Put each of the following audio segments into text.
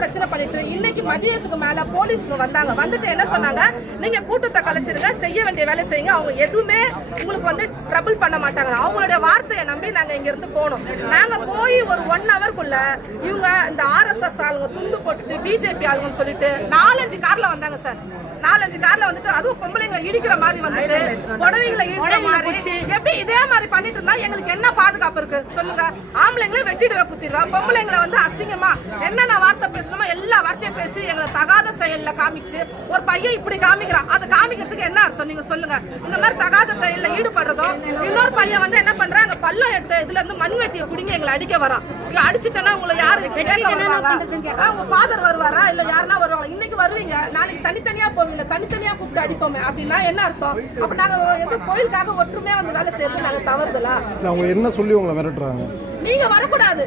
பிரச்சனை பண்ணிட்டு இன்னைக்கு மதியத்துக்கு மேல போலீஸ்க்கு வந்தாங்க. வந்துட்டு என்ன சொன்னாங்க, நீங்க கூட்டத்தை கலைச்சிருங்க, செய்ய வேண்டிய வேலை செய்யுங்க, அவங்க எதுவுமே உங்களுக்கு வந்து ட்ரபிள் பண்ண மாட்டாங்க. அவங்களுடைய வார்த்தையை நம்பி நாங்க இங்க இருந்து போனோம். நாங்க போய் ஒரு 1 ஹவர்க்குள்ள இவங்க இந்த RSS ஆளுங்க துண்டு போட்டுட்டு பிஜேபி ஆளுங்கன்னு சொல்லிட்டு 4-5 கார்ல வந்தாங்க சார். 4-5 கார்ல வந்துட்டு அதுவும் பொம்பளைங்களை இடிக்கிற மாதிரி வந்துட்டு புடவைகளை இடிக்கிற மாதிரி எப்படி இதே மாதிரி பண்ணிட்டு இருந்தா எங்களுக்கு என்ன பாதுகாப்பு இருக்கு சொல்லுங்க? ஆம்பளைங்களே வெட்டிடுவா குத்திடுவா, பொம்பளைங்களை வந்து அசிங்கமா என்னென்ன வார்த்தை பேசணுமோ எல்லா வார்த்தையும் பேசி எங்களை தகாத செயல்ல காமிச்சு ஒரு பையன் இப்படி காமிக்கிறான். அதை காமிக்கிறதுக்கு என்ன அர்த்தம் நீங்க சொல்லுங்க? இந்த மாதிரி தகாத செயல்ல ஈடுபடுறதும் இன்னொரு பையன் வந்து என்ன பண்றாங்க, பள்ளம் எடுத்து இதுல இருந்து மண்வெட்டியை குடிங்க எங்களை அடிக்க வரான். அடிச்சுட்டேன்னா உங்களை யாரு உங்க ஃபாதர் வருவாரா இல்ல யாருன்னா வருவாங்க? இன்னைக்கு வருவீங்க, நாளைக்கு தனித்தனியா போவீங்க, தனித்தனியா கூப்பிட்டு அடிப்போமே அப்படின்னா என்ன அர்த்தம்? அப்ப நாங்க எந்த கோயிலுக்காக ஒற்றுமையா வந்து வேலை செய்யறது நாங்க தவறுதலா? அவங்க என்ன சொல்லி உங்களை மிரட்டுறாங்க? நீங்க வரக்கூடாது,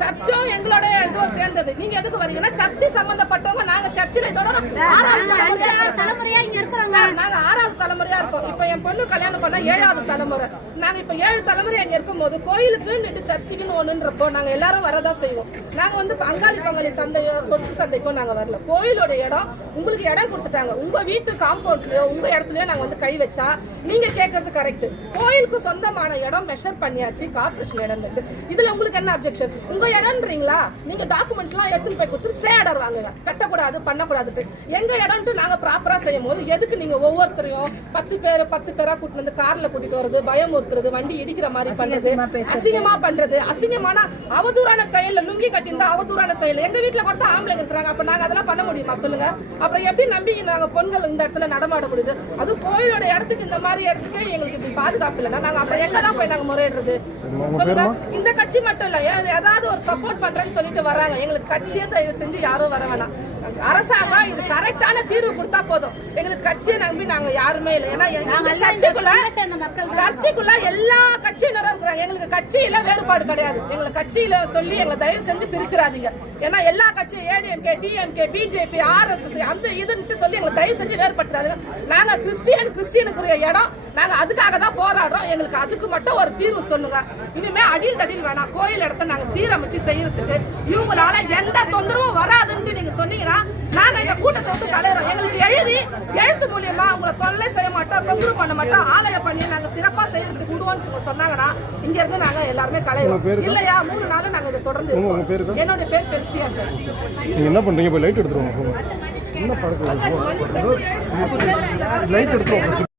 சர்ச்சும் எங்களோட இதுவும் சேர்ந்தது. நீங்க எதுக்கு வரீங்கன்னா சர்ச்சு சம்பந்தப்பட்டவங்க. நாங்க சர்ச்சில் இதோட 6வது தலைமுறையா இங்க இருக்கிறோம். நாங்க 6வது தலைமுறையா இருக்கோம். இப்ப என் பொண்ணு கல்யாணம் பண்ணா 7வது தலைமுறை. நாங்க இப்ப 7 தலைமுறை அங்க இருக்கும் போது கோயிலுக்கு சர்ச்சுக்குன்னு ஒண்ணுன்றப்போ நாங்க எல்லாரும் வரதான் செய்வோம். நாங்க வந்து அங்காளி பங்காளி சந்தையோ சொத்து சந்தைக்கோ நாங்க வரல. கோயிலோட இடம் உங்களுக்கு இடம் கொடுத்துட்டாங்க. உங்க வீட்டு காம்பவுண்ட்லயோ உங்க இடத்துலயோ நாங்க வந்து கை வச்சா நீங்க கேட்கறது கரெக்ட். கோயிலுக்கு சொந்தமான இடம் மெஷர் பண்ணியாச்சு, கார்பரேஷன் இடம் வச்சு. இதுல உங்களுக்கு என்ன அப்ஜெக்ஷன்? உங்க இடம்ன்றீங்களா? நீங்க டாக்குமெண்ட் எல்லாம் எடுத்துட்டு போய் கொடுத்து ஸ்டே ஆர்டர் வாங்குங்க. கட்டக்கூடாது பண்ணக்கூடாது. எங்க இடம்ட்டு நாங்க ப்ராப்பரா செய்யும் போது எதுக்கு நீங்க ஒவ்வொருத்தரையும் 10 பேரா கூட்டிட்டு வந்து கார்ல கூட்டிட்டு வருது, பயமுறுத்துறது, வண்டி இடிக்கிற மாதிரி பண்றது, அசிங்கமா பண்றது, அசிங்கமான அவதூறான செயல். லுங்கி கட்டியிருந்தா அவதூறான செயல். எங்க வீட்டுல கொடுத்தா ஆம்பளைங்க இருக்கிறாங்க, அப்ப நாங்க அதெல்லாம் பண்ண முடியுமா சொல்லுங்க? அப்புறம் எப்படி நம்பி நாங்க பெண்கள் இந்த இடத்துல நடமாட முடியுது? அது கோயிலோட இடத்துக்கு இந்த மாதிரி இடத்துக்கு எங்களுக்கு இப்படி பாதுகாப்பு இல்லைன்னா நாங்க அப்புறம் எங்கதான் போய் நாங்க முறையிடுறது சொல்லுங்க? இந்த கட்சி மட்டும் இல்ல, ஏதாவது ஒரு சப்போர்ட் பண்றேன்னு சொல்லிட்டு வராங்க. எங்களுக்கு கட்சியை தயவு செஞ்சு யாரும் வர வேணாம். அரசாங்கம் இது கரெக்டான தீர்வு கொடுத்தா போதும். எங்களுக்கு கட்சியை நம்பி நாங்க யாருமே இல்லை. ஏன்னா சர்ச்சைக்குள்ள எல்லா கட்சியினரும் இருக்கிறாங்க. எங்களுக்கு கட்சியில வேறுபாடு கிடையாது. எங்களுக்கு கட்சியில சொல்லி எங்களை தயவு செஞ்சு பிரிச்சிடாதீங்க. ஏன்னா எல்லா கட்சியும் ADMK, DMK, BJP, RSS அந்த இதுன்னு சொல்லி எங்களை தயவு செஞ்சு வேறுபடுறாங்க. நாங்க கிறிஸ்டியனுக்குரிய இடம், நாங்க அதுக்காக தான் போராடுறோம். எங்களுக்கு அதுக்கு மட்டும் ஒரு தீர்வு சொல்லுங்க. இனிமே அடியில் வேணாம். கோயில் இடத்த நாங்க சீரமைச்சு செய்யறதுக்கு இவங்களால எந்த தொந்தரவும் வராதுன்னு நீங்க சொன்னீங்கன்னா நாங்க இந்த கூட்டத்தை விட்டு கலையிறோம். எங்களுக்கு எழுத்து மூலியமா உங்களை தொல்லை செய்ய மாட்டோம், தொந்தரவு பண்ண மாட்டோம், ஆலய பண்ணி நாங்க சிறப்பா செய்யறதுக்கு விடுவோம்னு சொன்னாங்கன்னா இங்க இருந்து நாங்க எல்லாருமே கலையிறோம். இல்லையா 3 நாள் நாங்க இதை தொடர்ந்து. என்னுடைய பேர் பெல்ஷியா சார். நீங்க என்ன பண்றீங்க? லைட் எடுத்துருவாங்க. என்ன பழக்கம்? லைட் எடுத்துருவாங்க.